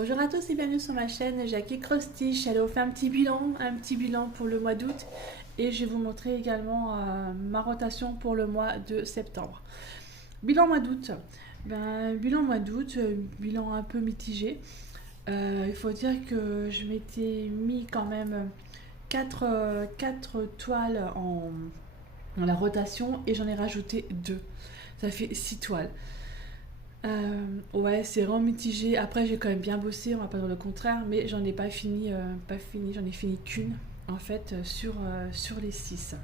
Bonjour à tous et bienvenue sur ma chaîne Jackie Cross-Stitch. Allez, on fait un petit bilan pour le mois d'août et je vais vous montrer également ma rotation pour le mois de septembre. Bilan mois d'août, bilan un peu mitigé. Il faut dire que je m'étais mis quand même 4 toiles dans la rotation et j'en ai rajouté 2. Ça fait 6 toiles. Ouais, c'est vraiment mitigé. Après, j'ai quand même bien bossé, on va pas dire le contraire, mais j'en ai pas fini, j'en ai fini qu'une en fait sur les 6.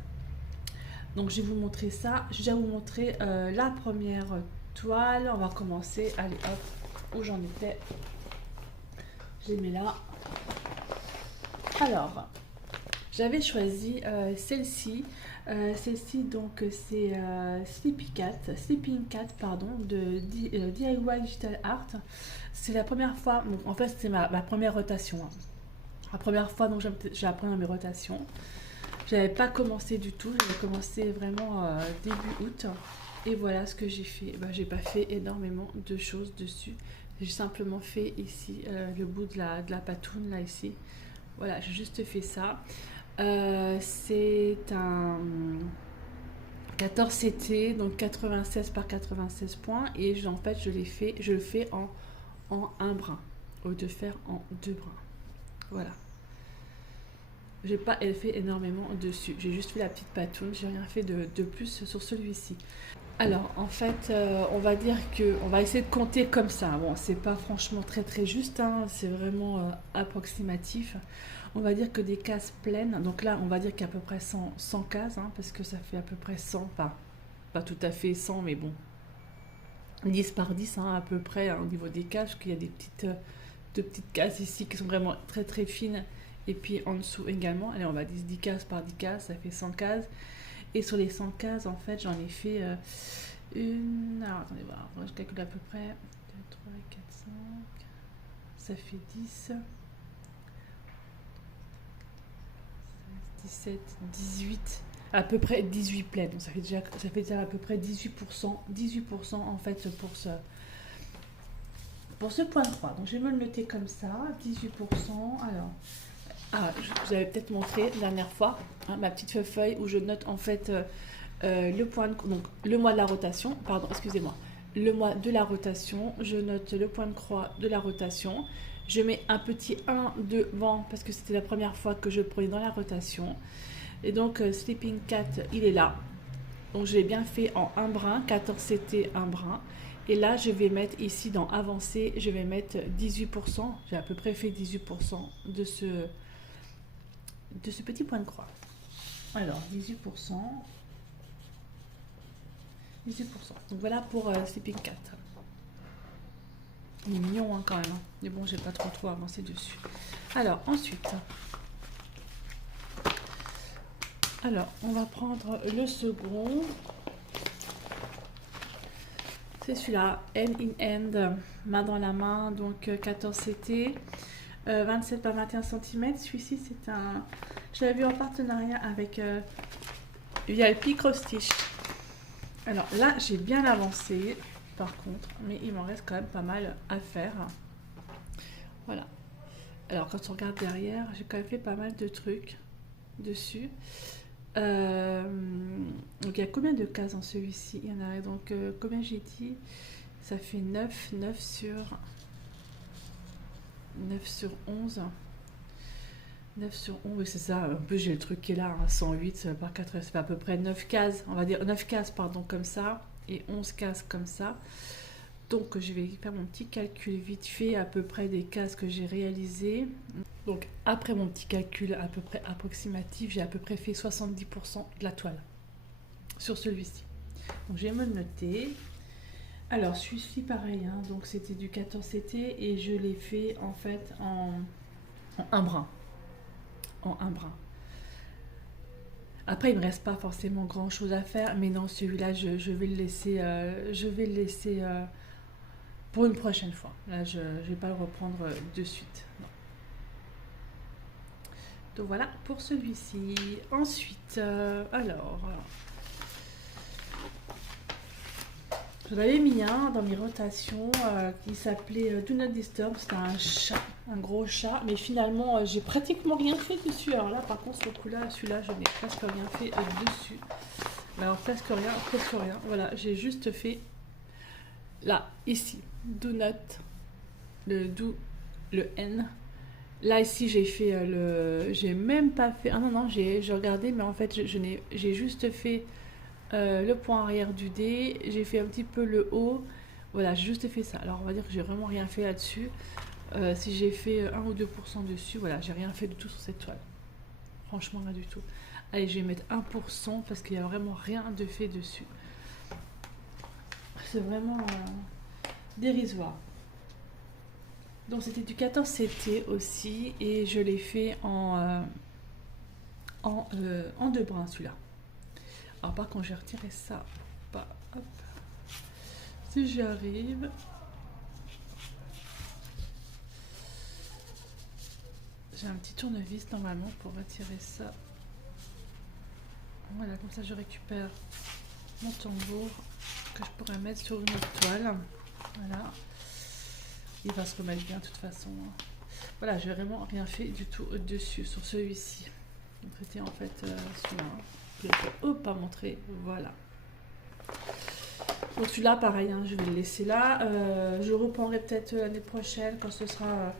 Donc, je vais vous montrer ça. Je vais vous montrer la première toile. On va commencer. Allez, hop, où j'en étais. Je les mets là. Alors, j'avais choisi celle-ci. Celle-ci, donc, c'est Sleeping Cat, pardon, de DIY Digital Art. C'est la première fois, bon, en fait, c'est ma première rotation. Hein. La première fois, donc, j'ai appris dans mes rotations. J'avais pas commencé du tout, j'avais commencé vraiment début août. Et voilà ce que j'ai fait. J'ai pas fait énormément de choses dessus. J'ai simplement fait ici le bout de la patoune, là, ici. Voilà, j'ai juste fait ça. C'est un 14 CT, donc 96 par 96 points. Et en fait, je le fais en un brin, au lieu de faire en 2 brins. Voilà. J'ai pas fait énormément dessus. J'ai juste fait la petite patoune. J'ai rien fait de plus sur celui-ci. Alors, en fait, on va dire que on va essayer de compter comme ça. Bon, c'est pas franchement très juste, hein, c'est vraiment approximatif. On va dire que des cases pleines, donc là, on va dire qu'il y a à peu près 100 cases, hein, parce que ça fait à peu près 100, pas tout à fait 100, mais bon, 10 par 10, hein, à peu près, hein, au niveau des cases, parce qu'il y a deux petites cases ici qui sont vraiment très fines, et puis en dessous également. Allez, on va dire 10 cases par 10 cases, ça fait 100 cases. Et sur les 100 cases, en fait, j'en ai fait une... Alors, attendez voir, je calcule à peu près. 2, 3, 4, 5... Ça fait 10... 17, 18... À peu près 18 pleines. Donc, ça fait déjà à peu près 18%. 18% en fait pour ce point de croix. Donc, je vais me le noter comme ça. 18%. Alors... je vous avais peut-être montré la dernière fois, hein, ma petite feuille où je note en fait donc le mois de la rotation, pardon, excusez-moi, le mois de la rotation, je note le point de croix de la rotation, je mets un petit 1 devant parce que c'était la première fois que je prenais dans la rotation, et donc Sleeping Cat, il est là, donc je l'ai bien fait en un brin, 14 CT, un brin, et là je vais mettre ici dans avancé, je vais mettre 18%, j'ai à peu près fait 18% de ce petit point de croix. Alors, 18%. 18%. Donc voilà pour Sleeping Cat. Il est mignon hein, quand même. Hein. Mais bon, j'ai pas trop avancé dessus. Alors, ensuite. Alors, on va prendre le second. C'est celui-là, Hand in Hand, main dans la main, donc 14 CT. 27 par 21 cm. Celui-ci, c'est un... Je l'avais vu en partenariat avec VIP Cross-Stitch. Alors là, j'ai bien avancé, par contre, mais il m'en reste quand même pas mal à faire. Voilà. Alors, quand on regarde derrière, j'ai quand même fait pas mal de trucs dessus. Donc, il y a combien de cases dans celui-ci? Il y en a donc, combien j'ai dit? Ça fait 9 sur 11. 9 sur 11, oui, c'est ça. En plus, j'ai le truc qui est là, hein, 108 par 4, ça fait à peu près 9 cases. On va dire 9 cases, pardon, comme ça. Et 11 cases comme ça. Donc, je vais faire mon petit calcul vite fait, à peu près des cases que j'ai réalisées. Donc, après mon petit calcul à peu près approximatif, j'ai à peu près fait 70% de la toile sur celui-ci. Donc, je vais me le noter. Alors, celui-ci, pareil, hein, donc c'était du 14 CT et je l'ai fait en fait en un brin. En un brin. Après, il ne me reste pas forcément grand chose à faire, mais non, celui-là, je vais le laisser, pour une prochaine fois. Là, je ne vais pas le reprendre de suite. Non. Donc voilà pour celui-ci. Ensuite, alors, J'en avais mis un dans mes rotations qui s'appelait Do Not Disturb. C'était un chat, un gros chat. Mais finalement, j'ai pratiquement rien fait dessus. Alors là, par contre, ce coup-là, celui-là, je n'ai presque rien fait dessus. Alors, presque rien, presque rien. Voilà, j'ai juste fait là, ici. Do Not, le Do, le N. Là, ici, j'ai fait j'ai même pas fait. Ah non, non, j'ai regardé, mais en fait, j'ai juste fait. Le point arrière du dé, j'ai fait un petit peu le haut, voilà, j'ai juste fait ça. Alors on va dire que j'ai vraiment rien fait là-dessus. Si j'ai fait 1 ou 2% dessus, voilà, j'ai rien fait du tout sur cette toile. Franchement, rien du tout. Allez, je vais mettre 1% parce qu'il n'y a vraiment rien de fait dessus. C'est vraiment dérisoire. Donc c'était du 14 CT aussi et je l'ai fait en deux brins celui-là. Alors par contre, j'ai retiré ça. Bah, hop. Si j'y arrive. J'ai un petit tournevis normalement pour retirer ça. Voilà, comme ça je récupère mon tambour que je pourrais mettre sur une autre toile. Voilà. Il va se remettre bien de toute façon. Voilà, j'ai vraiment rien fait du tout dessus sur celui-ci. Donc c'était en fait celui-là. Je vais pas montrer. Voilà. Donc celui-là, pareil, hein, je vais le laisser là. Je le reprendrai peut-être l'année prochaine quand ce sera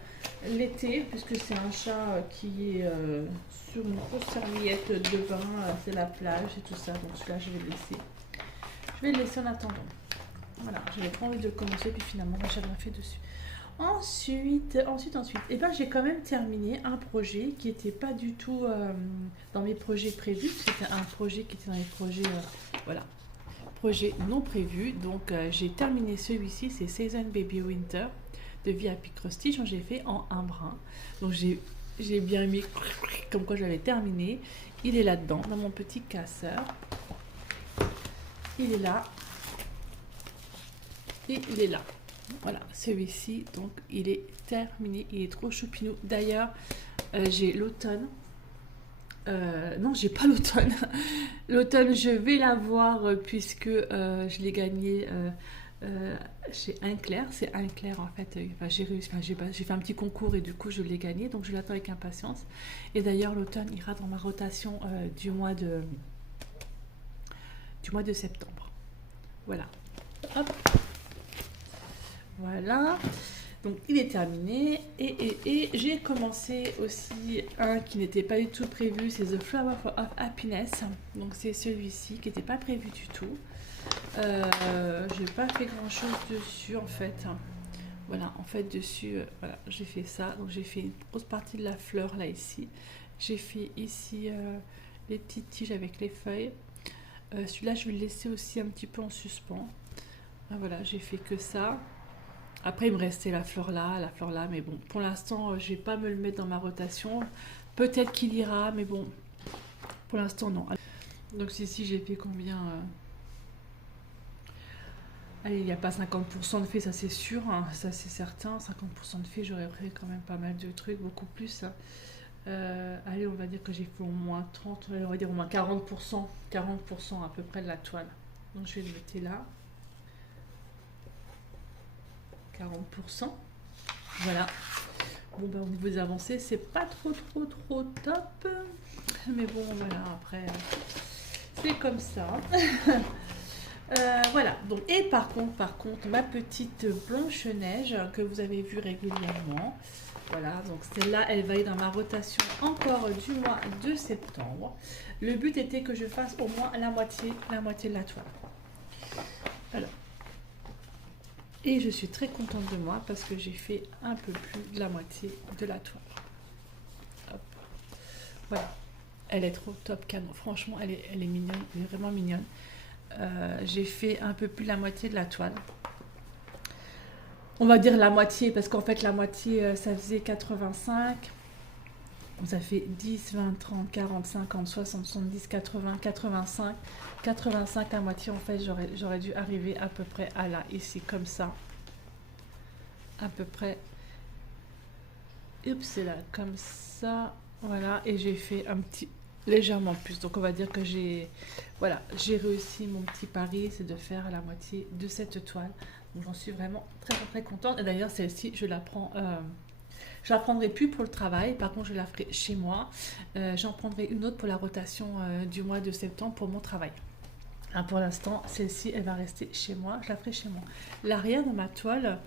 l'été, puisque c'est un chat qui est sur une grosse serviette de bain. C'est la plage et tout ça. Donc celui-là, je vais le laisser. Je vais le laisser en attendant. Voilà, j'avais pas envie de le commencer, puis finalement, j'ai rien fait dessus. Ensuite, et ben, j'ai quand même terminé un projet qui n'était pas du tout dans mes projets prévus. C'était un projet qui était dans les projets, voilà, projet non prévu. Donc j'ai terminé celui-ci, c'est Season Baby Winter de VIP Crusty. J'ai fait en un brin. Donc j'ai bien mis comme quoi j'avais terminé. Il est là-dedans, dans mon petit casseur. Il est là. Et il est là. Voilà, celui-ci, donc il est terminé. Il est trop choupinou. D'ailleurs, j'ai l'automne. Non, j'ai pas l'automne. L'automne, je vais l'avoir puisque je l'ai gagné chez Inclair. C'est Inclair en fait. Enfin, j'ai réussi. Enfin, j'ai fait un petit concours et du coup, je l'ai gagné. Donc, je l'attends avec impatience. Et d'ailleurs, l'automne ira dans ma rotation du mois de septembre. Voilà. Hop. Voilà, donc il est terminé et j'ai commencé aussi un qui n'était pas du tout prévu, c'est The Flower of Happiness. Donc c'est celui-ci qui n'était pas prévu du tout. J'ai pas fait grand chose dessus en fait. Voilà, en fait dessus, voilà, j'ai fait ça. Donc j'ai fait une grosse partie de la fleur là ici. J'ai fait ici les petites tiges avec les feuilles. Celui-là je vais le laisser aussi un petit peu en suspens. Voilà, j'ai fait que ça. Après, il me restait la fleur là, mais bon, pour l'instant, je vais pas me le mettre dans ma rotation. Peut-être qu'il ira, mais bon, pour l'instant, non. Donc ici, j'ai fait combien Allez, il n'y a pas 50% de fait, ça c'est sûr, hein, ça c'est certain. 50% de fait, j'aurais pris quand même pas mal de trucs, beaucoup plus. Allez, on va dire que j'ai fait au moins 30, on va dire au moins 40%, 40% à peu près de la toile. Donc je vais le mettre là. 40%. Voilà. Bon, ben, au niveau des avancées, c'est pas trop top. Mais bon, voilà, après, c'est comme ça. Voilà. Donc, et par contre, ma petite Blanche-Neige que vous avez vue régulièrement. Voilà, donc celle-là, elle va être dans ma rotation encore du mois de septembre. Le but était que je fasse au moins la moitié de la toile. Alors. Et je suis très contente de moi parce que j'ai fait un peu plus de la moitié de la toile. Hop. Voilà. Elle est trop top canon. Franchement, elle est mignonne. Elle est vraiment mignonne. J'ai fait un peu plus de la moitié de la toile. On va dire la moitié parce qu'en fait, la moitié, ça faisait 85. Ça fait 10, 20, 30, 40, 50, 60, 70, 80, 85. 85, la moitié, en fait, j'aurais dû arriver à peu près à là, ici, comme ça. À peu près. Oups, c'est là, comme ça. Voilà, et j'ai fait un petit légèrement plus. Donc on va dire que voilà, j'ai réussi mon petit pari, c'est de faire la moitié de cette toile. Donc j'en suis vraiment très très contente. Et d'ailleurs celle-ci, je la prendrai plus pour le travail, par contre je la ferai chez moi. J'en prendrai une autre pour la rotation du mois de septembre pour mon travail. Hein, pour l'instant, celle-ci, elle va rester chez moi, je la ferai chez moi. L'arrière de ma toile,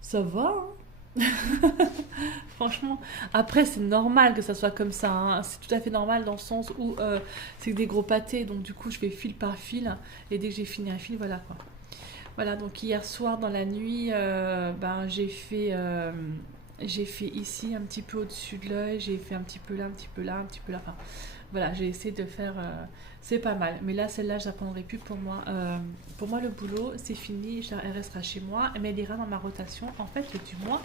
ça va, hein. Franchement, après c'est normal que ça soit comme ça, hein. C'est tout à fait normal dans le sens où c'est des gros pâtés, donc du coup je vais fil par fil, et dès que j'ai fini un fil, voilà quoi. Voilà, donc hier soir dans la nuit, ben, j'ai fait ici un petit peu au-dessus de l'œil, j'ai fait un petit peu là, un petit peu là, un petit peu là. Enfin, voilà, j'ai essayé de faire. C'est pas mal. Mais là, celle-là, je la prendrai plus pour moi. Pour moi, le boulot, c'est fini. Elle restera chez moi. Mais elle ira dans ma rotation, en fait, du mois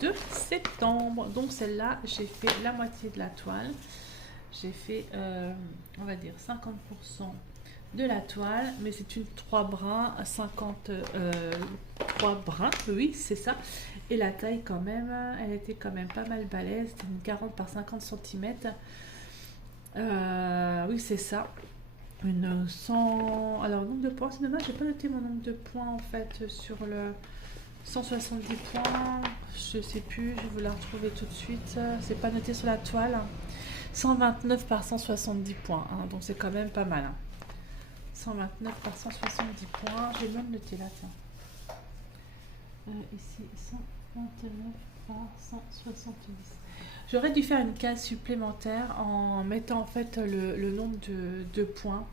de septembre. Donc, celle-là, j'ai fait la moitié de la toile. J'ai fait, on va dire, 50% de la toile, mais c'est une 3 brins, 3 brins, oui, c'est ça. Et la taille, quand même, elle était quand même pas mal balèze. C'était une 40 par 50 cm. Oui, c'est ça. Une 100. Alors, nombre de points, c'est dommage, j'ai pas noté mon nombre de points en fait sur le 170 points. Je sais plus, je vais vous la retrouver tout de suite. C'est pas noté sur la toile. 129 par 170 points, hein, donc c'est quand même pas mal. Hein. 129 par 170 points. J'ai même noté là, tiens. Ici, 129 par 170. J'aurais dû faire une case supplémentaire en mettant en fait le nombre de points.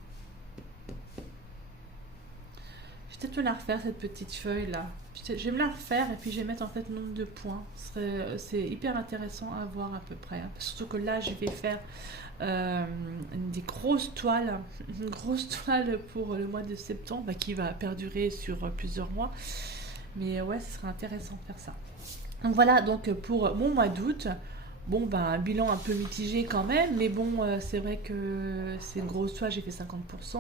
Je vais peut-être me la refaire cette petite feuille là. Je vais me la refaire et puis je vais mettre en fait le nombre de points. C'est hyper intéressant à voir à peu près. Hein. Surtout que là je vais faire des grosses toiles. Une grosse toile pour le mois de septembre qui va perdurer sur plusieurs mois. Mais ouais, ce serait intéressant de faire ça. Donc voilà, donc pour mon mois d'août. Bon, ben, un bilan un peu mitigé quand même, mais bon, c'est vrai que c'est une grosse toile, j'ai fait 50%.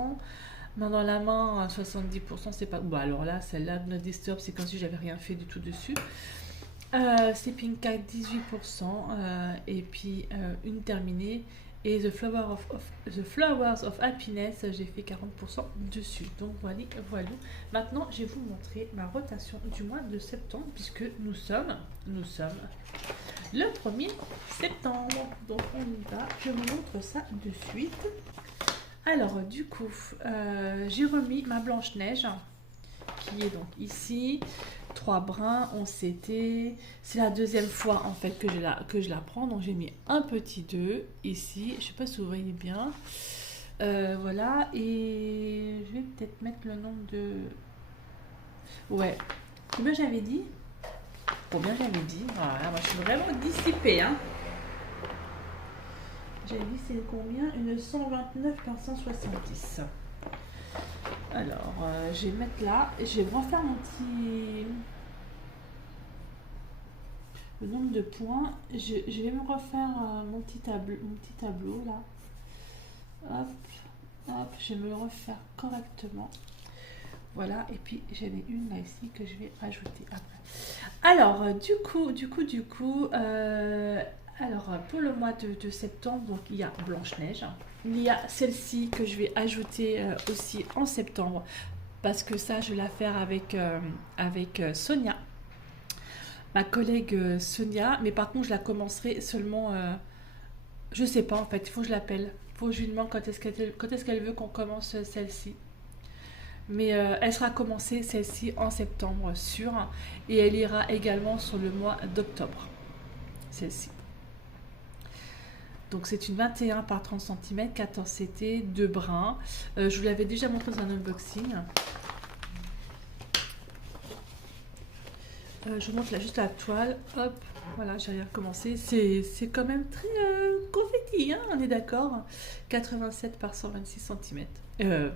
Main dans la main, 70%, c'est pas. Bon, alors là, celle-là, No Disturb, c'est comme si j'avais rien fait du tout dessus. Sleeping Cat, 18%, et puis une terminée. Et The Flowers of Happiness, j'ai fait 40% dessus. Donc voilà, voilà. Maintenant, je vais vous montrer ma rotation du mois de septembre, puisque nous sommes le 1er septembre. Donc on y va, je vous montre ça de suite. Alors du coup, j'ai remis ma Blanche-Neige, qui est donc ici. 3 brins, on s'était. C'est la deuxième fois en fait que je la prends. Donc j'ai mis un petit 2 ici. Je sais pas si vous voyez bien. Voilà. Et je vais peut-être mettre le nombre de. Ouais. Combien j'avais dit? Combien j'avais dit? Voilà, moi je suis vraiment dissipée. Hein. J'avais dit c'est combien? Une 129 par 170. Alors, je vais mettre là. Je vais refaire mon petit. Le nombre de points. Je vais me refaire mon petit tableau là. Hop, hop, je vais me le refaire correctement. Voilà, et puis j'en ai une là ici que je vais rajouter après. Alors, du coup, alors pour le mois de septembre, donc il y a Blanche-Neige. Il y a celle-ci que je vais ajouter aussi en septembre, parce que ça, je vais la faire avec Sonia, ma collègue Sonia, mais par contre, je la commencerai seulement, je sais pas en fait, il faut que je l'appelle, il faut que je lui demande quand est-ce qu'elle veut qu'on commence celle-ci. Mais elle sera commencée celle-ci en septembre sûr, et elle ira également sur le mois d'octobre, celle-ci. Donc c'est une 21 par 30 cm, 14 CT, 2 brins. Je vous l'avais déjà montré dans un unboxing. Je vous montre là juste la toile. Hop, voilà, j'ai rien commencé. C'est quand même très confetti, hein, on est d'accord. 87 par 126 cm.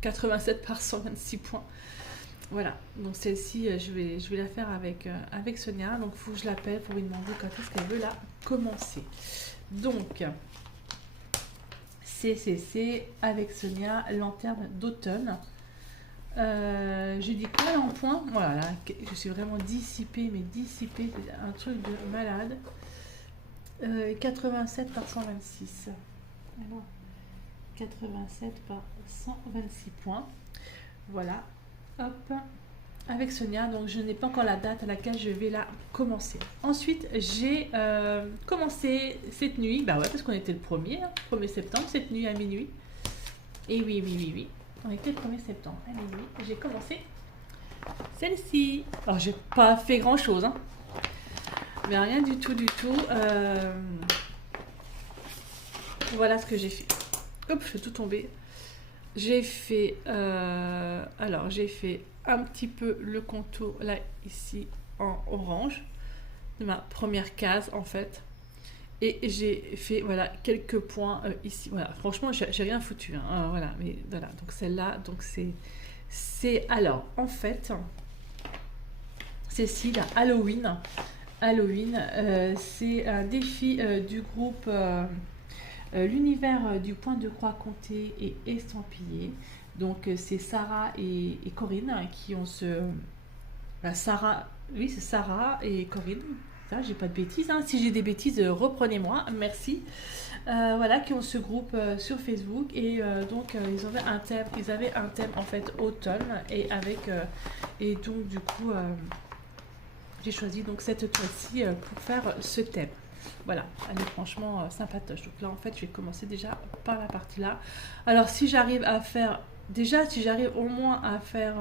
87 par 126 points. Voilà, donc celle-ci, je vais la faire avec Sonia. Donc il faut que je l'appelle pour lui demander quand est-ce qu'elle veut la commencer. Donc, CCC avec Sonia, lanterne d'automne. Je dis quoi en point? Voilà, je suis vraiment dissipée, mais dissipée, un truc de malade. 87 par 126. Alors, 87 par 126 points. Voilà. Hop. Avec Sonia, donc je n'ai pas encore la date à laquelle je vais la commencer. Ensuite, j'ai commencé cette nuit, bah ouais, parce qu'on était le 1er septembre, cette nuit à minuit. Et oui, on était le 1er septembre à minuit. J'ai commencé celle-ci. Alors, j'ai pas fait grand-chose, hein. Mais rien du tout. Voilà ce que j'ai fait. Hop, je fais tout tomber. J'ai fait, alors j'ai fait un petit peu le contour là ici en orange de ma première case en fait, et j'ai fait voilà quelques points ici. Voilà, franchement j'ai rien foutu, hein. Voilà, mais voilà, donc celle-là, donc c'est alors en fait Cécile Halloween. C'est un défi du groupe l'univers du point de croix compté et estampillé. Donc c'est Sarah et Corinne qui ont Sarah, oui c'est Sarah et Corinne. Ça, j'ai pas de bêtises, hein. Si j'ai des bêtises, reprenez-moi, merci. Voilà, qui ont ce groupe sur Facebook et donc ils avaient un thème en fait automne et donc du coup j'ai choisi donc cette fois-ci pour faire ce thème. Voilà, elle est franchement sympatoche. Donc là, en fait, je vais commencer déjà par la partie là. Alors, si j'arrive à faire... Déjà, si j'arrive au moins à faire...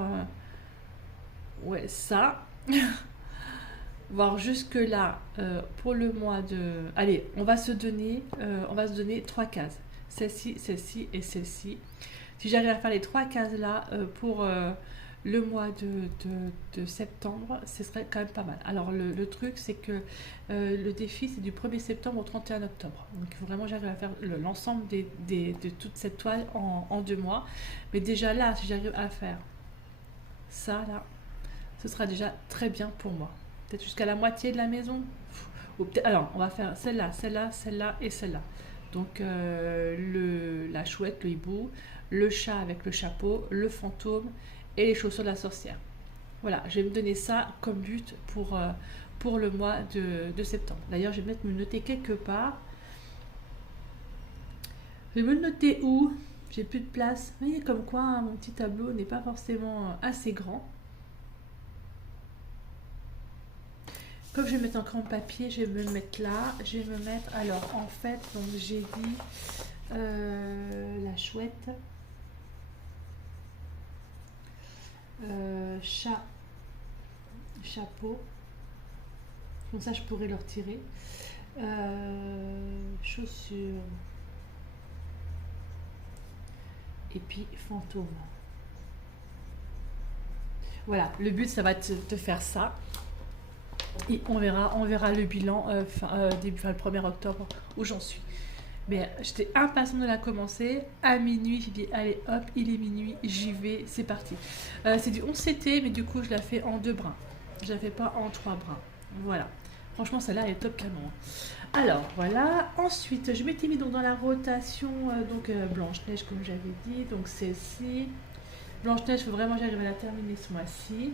ouais, ça. Voir jusque là pour le mois de... Allez, on va se donner 3 cases. Celle-ci et celle-ci. Si j'arrive à faire les 3 cases là pour... le mois de septembre, ce serait quand même pas mal. Alors le truc c'est que le défi c'est du 1er septembre au 31 octobre. Donc il faut vraiment j'arrive à faire l'ensemble de toute cette toile en 2 mois. Mais déjà là, si j'arrive à faire ça là, ce sera déjà très bien pour moi. Peut-être jusqu'à la moitié de la maison. Ou peut-être, alors on va faire celle-là, celle-là, celle-là et celle-là. Donc la chouette, le hibou, le chat avec le chapeau, le fantôme et les chaussures de la sorcière. Voilà, je vais me donner ça comme but pour le mois de septembre. D'ailleurs, je vais peut-être me noter quelque part. Je vais me le noter où? J'ai plus de place. Mais comme quoi, hein, mon petit tableau n'est pas forcément assez grand. Comme je vais mettre en crayon papier, je vais me mettre là. Je vais me mettre... Alors, en fait, donc j'ai dit la chouette... chat, chapeau, comme ça je pourrais le retirer, chaussures et puis fantôme. Voilà, le but ça va être de faire ça et on verra le bilan le 1er octobre où j'en suis. Mais j'étais impatiente de la commencer. À minuit, j'ai dit allez hop, il est minuit, j'y vais, c'est parti. C'est du 11 CT, mais du coup je la fais en 2 brins. Je la fais pas en 3 brins. Voilà. Franchement, celle-là elle est top canon. Alors voilà. Ensuite, je m'étais mis donc dans la rotation Blanche-Neige comme j'avais dit. Donc celle-ci. Blanche-Neige, il faut vraiment que j'arrive à la terminer ce mois-ci.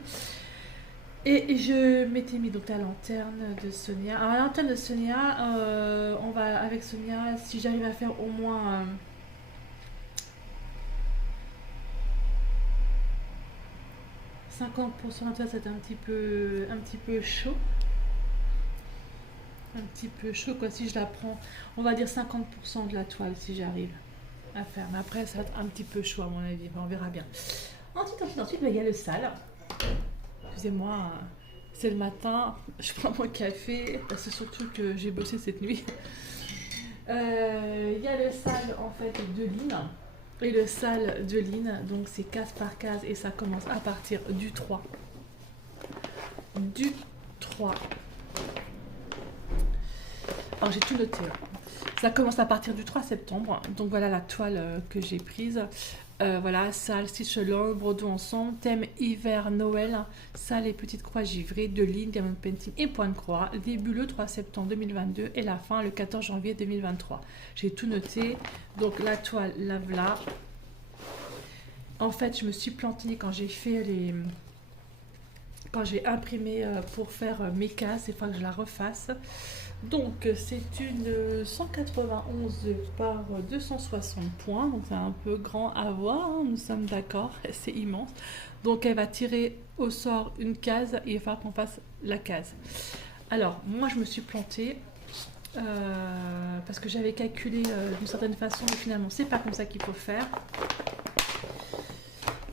Et je m'étais mis donc la lanterne de Sonia. Alors la lanterne de Sonia, on va avec Sonia, si j'arrive à faire au moins 50% de toile, c'est un petit peu chaud. Un petit peu chaud quoi, si je la prends, on va dire 50% de la toile si j'arrive à faire. Mais après ça va être un petit peu chaud à mon avis, on verra bien. Ensuite, il y a le sale. Excusez-moi, c'est le matin, je prends mon café, c'est surtout que j'ai bossé cette nuit. Il y a le sale en fait de Line, et le sale de Line, donc c'est case par case et ça commence à partir du 3. Du 3. Alors j'ai tout noté. Ça commence à partir du 3 septembre, donc voilà la toile que j'ai prise. Voilà, salle, stitch long, brodeau ensemble, thème hiver, Noël, salle et petite croix givrée, de lignes, diamond painting et point de croix. Début le 3 septembre 2022 et la fin le 14 janvier 2023. J'ai tout noté. Donc la toile, la voilà. En fait, je me suis plantée quand j'ai fait quand j'ai imprimé pour faire mes cases. Il faut que je la refasse. Donc c'est une 191 par 260 points, donc c'est un peu grand à voir, hein, nous sommes d'accord, c'est immense. Donc elle va tirer au sort une case et il va falloir qu'on fasse la case. Alors moi je me suis plantée parce que j'avais calculé d'une certaine façon, mais finalement c'est pas comme ça qu'il faut faire.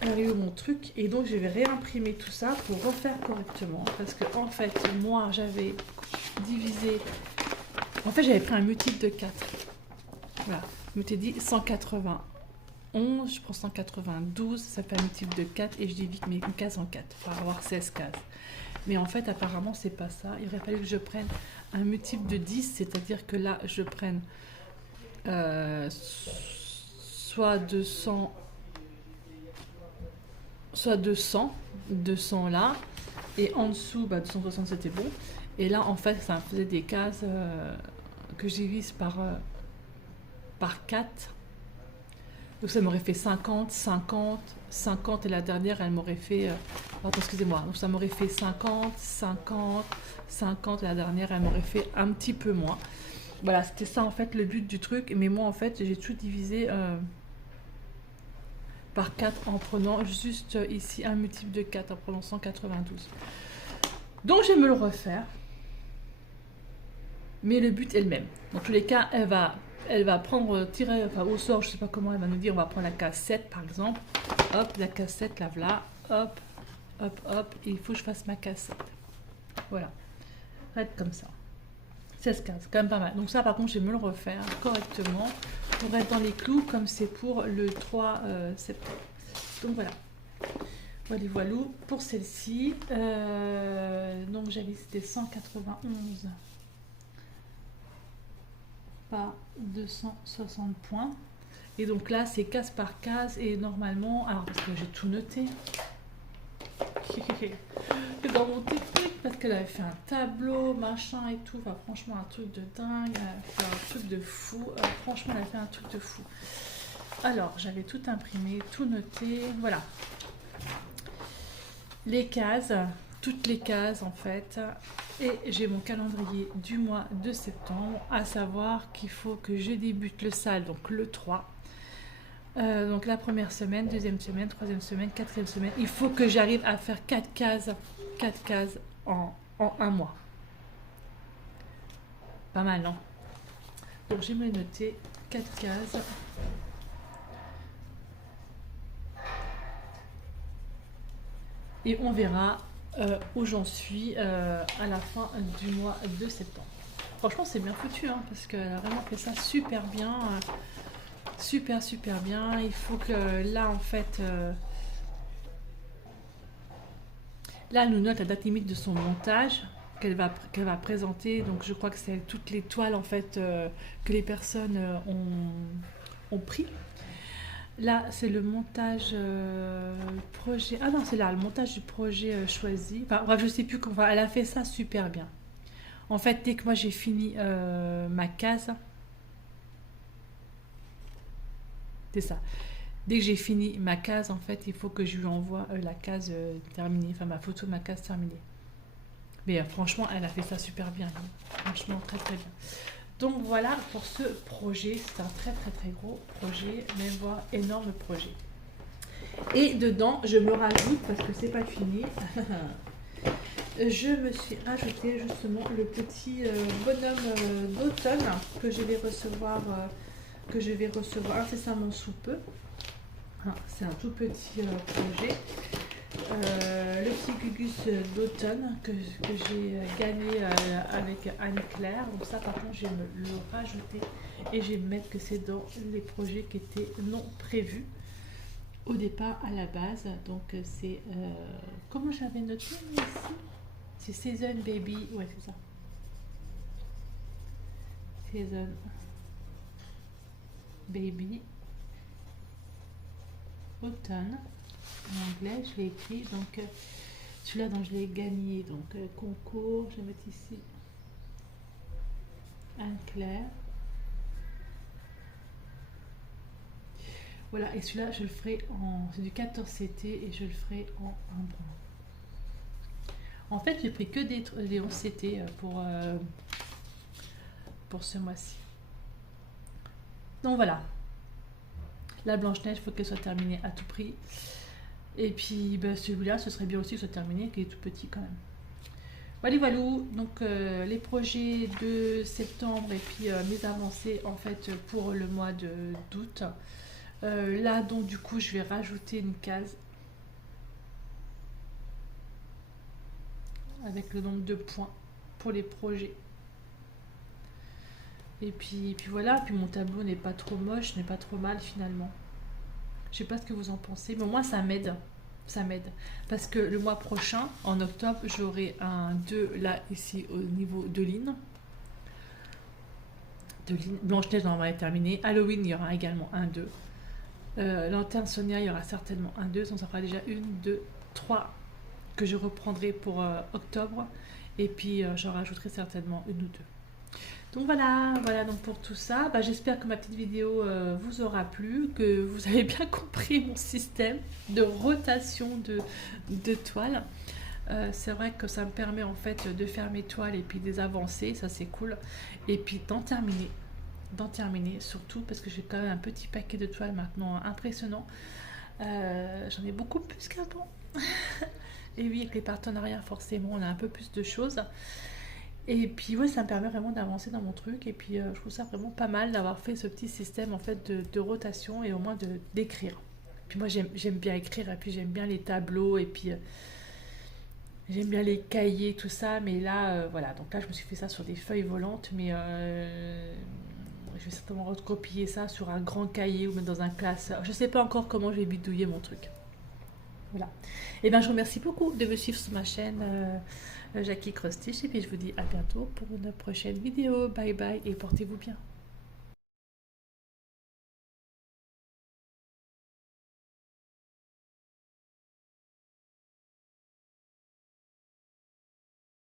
Alors il y a eu mon truc et donc je vais réimprimer tout ça pour refaire correctement parce que en fait moi j'avais divisé, en fait j'avais pris un multiple de 4. Voilà, je m'étais dit 191, je prends 192, ça fait un multiple de 4 et je divise mes cases en 4 pour avoir 16 cases. Mais en fait apparemment c'est pas ça, il aurait fallu que je prenne un multiple de 10, c'est-à-dire que là je prenne soit 200 là, et en dessous, 260 c'était bon. Et là, en fait, ça faisait des cases que je divise par 4. Donc ça m'aurait fait 50, 50, 50, et la dernière, elle m'aurait fait... pardon, excusez-moi. Donc ça m'aurait fait 50, 50, 50, et la dernière, elle m'aurait fait un petit peu moins. Voilà, c'était ça, en fait, le but du truc. Mais moi, en fait, j'ai tout divisé... par 4 en prenant juste ici un multiple de 4 en prenant 192. Donc je vais me le refaire. Mais le but est le même. Dans tous les cas, elle va prendre, tirer au sort, je sais pas comment elle va nous dire, on va prendre la case 7 par exemple. Hop, la case 7, la voilà. Hop, hop, hop. Et il faut que je fasse ma case 7. Voilà. Ça va être comme ça. 16 cases, quand même pas mal. Donc ça par contre, je vais me le refaire correctement pour être dans les clous comme c'est pour le 3 septembre. Donc voilà. Voilà pour celle-ci. Donc j'avais c'était 191 par 260 points. Et donc là, c'est case par case. Et normalement, alors parce que j'ai tout noté. Dans mon technique, parce qu'elle avait fait un tableau, machin et tout. Enfin, franchement, un truc de dingue. Elle a fait un truc de fou. Franchement, elle a fait un truc de fou. Alors, j'avais tout imprimé, tout noté. Voilà. Les cases, toutes les cases en fait. Et j'ai mon calendrier du mois de septembre, à savoir qu'il faut que je débute le sale, donc le 3. Donc la première semaine, deuxième semaine, troisième semaine, quatrième semaine. Il faut que j'arrive à faire 4 cases en un mois. Pas mal, non? Donc j'aimerais noter 4 cases. Et on verra où j'en suis à la fin du mois de septembre. Franchement, c'est bien foutu, hein, parce qu'elle a vraiment fait ça super bien. Super bien. Il faut que là, en fait... là, elle nous note la date limite de son montage qu'elle va présenter. Donc, je crois que c'est toutes les toiles, en fait, que les personnes ont pris. Là, c'est le montage projet. Ah non, c'est là, le montage du projet choisi. Enfin, bref, je sais plus comment. Elle a fait ça super bien. En fait, dès que moi j'ai fini ma case, c'est ça. Dès que j'ai fini ma case, en fait, il faut que je lui envoie la case terminée. Enfin, ma photo de ma case terminée. Mais franchement, elle a fait ça super bien. Franchement, très bien. Donc voilà pour ce projet, c'est un très gros projet, mais voire énorme projet. Et dedans, je me rajoute, parce que c'est pas fini, je me suis rajouté justement le petit bonhomme d'automne que je vais recevoir incessamment sous peu. C'est un tout petit projet. Le petit Gugus d'automne que j'ai gagné avec Anne-Claire. Donc ça par contre je vais me le rajouter et je vais mettre que c'est dans les projets qui étaient non prévus au départ à la base. Donc c'est comment j'avais noté ici, c'est Season Baby, ouais c'est ça, Season Baby automne. En anglais, je l'ai écrit, donc celui-là dont je l'ai gagné, donc concours, je vais mettre ici Anne-Claire. Voilà, et celui-là, je le ferai c'est du 14 CT et je le ferai en un brin. En fait, j'ai pris que des 11 CT pour ce mois-ci. Donc voilà, la Blanche-Neige, il faut qu'elle soit terminée à tout prix. Et puis ben, celui-là, ce serait bien aussi qu'il soit terminé, qu'il est tout petit quand même. Voilà, voilà. Donc les projets de septembre et puis mes avancées en fait pour le mois d'août. Là, donc du coup, je vais rajouter une case avec le nombre de points pour les projets. Et puis voilà, puis mon tableau n'est pas trop moche, n'est pas trop mal finalement. Je sais pas ce que vous en pensez, mais au moins ça m'aide. Ça m'aide. Parce que le mois prochain, en octobre, j'aurai un 2 là, ici, au niveau de Lynn. Blanche-Neige, normalement, est terminée. Halloween, il y aura également un 2. Lanterne Sonia, il y aura certainement un 2. Donc ça fera déjà 1, 2, 3 que je reprendrai pour octobre. Et puis j'en rajouterai certainement une ou deux. Donc voilà donc pour tout ça. Bah, j'espère que ma petite vidéo vous aura plu, que vous avez bien compris mon système de rotation de toiles. C'est vrai que ça me permet en fait de faire mes toiles et puis de les avancer, ça c'est cool. Et puis d'en terminer surtout parce que j'ai quand même un petit paquet de toiles maintenant impressionnant. J'en ai beaucoup plus qu'avant. Et oui, avec les partenariats forcément on a un peu plus de choses. Et puis ouais, ça me permet vraiment d'avancer dans mon truc. Et puis je trouve ça vraiment pas mal d'avoir fait ce petit système en fait de rotation et au moins d'écrire. Puis moi j'aime bien écrire et puis j'aime bien les tableaux et puis j'aime bien les cahiers, tout ça. Mais là, voilà, donc là je me suis fait ça sur des feuilles volantes. Mais je vais certainement recopier ça sur un grand cahier ou même dans un classeur. Je sais pas encore comment je vais bidouiller mon truc. Voilà. Et bien je vous remercie beaucoup de me suivre sur ma chaîne Jackie Cross Stitch et puis je vous dis à bientôt pour une prochaine vidéo. Bye bye et portez-vous bien.